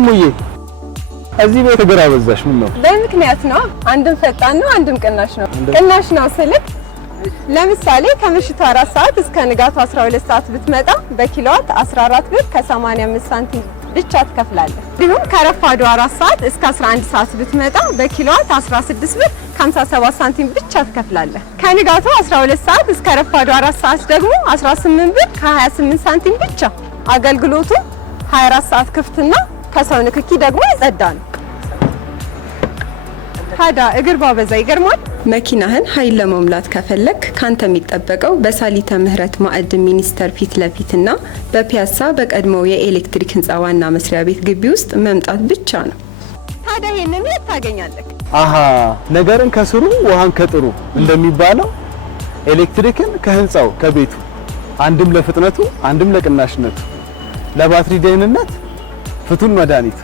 ሙዬ እዚህ ቤት ግራ በዛሽ ምን ነው? በምክንያት ነው። አንድም ፈጣን ነው፣ አንድም ቅናሽ ነው። ቅናሽ ነው ስልክ ለምሳሌ ከምሽቱ 4 ሰዓት እስከ ንጋቱ 12 ሰዓት ብትመጣ በኪሎዋት 14 ብር ከ85 ሳንቲም ብቻ ትከፍላለህ። እንዲሁም ከረፋዱ 4 ሰዓት እስከ 11 ሰዓት ብትመጣ በኪሎዋት 16 ብር ከ57 ሳንቲም ብቻ ትከፍላለህ። ከንጋቱ 12 ሰዓት እስከ ረፋዱ 4 ሰዓት ደግሞ 18 ብር ከ28 ሳንቲም ብቻ። አገልግሎቱ 24 ሰዓት ክፍትና ከሰው ንክኪ ደግሞ የጸዳ ነው። ታዲያ እግር ባበዛ ይገርማል። መኪናህን ኃይል ለመሙላት ከፈለክ ካንተ የሚጠበቀው በሳሊተ ምህረት ማዕድን ሚኒስቴር ፊት ለፊትና በፒያሳ በቀድሞው የኤሌክትሪክ ህንፃ ዋና መስሪያ ቤት ግቢ ውስጥ መምጣት ብቻ ነው። ታዲያ ይሄንን የት ታገኛለህ? አሃ ነገርን ከስሩ ውሃን ከጥሩ እንደሚባለው ኤሌክትሪክን ከህንፃው ከቤቱ አንድም ለፍጥነቱ አንድም ለቅናሽነቱ ለባትሪ ደህንነት ፍቱን መድኃኒት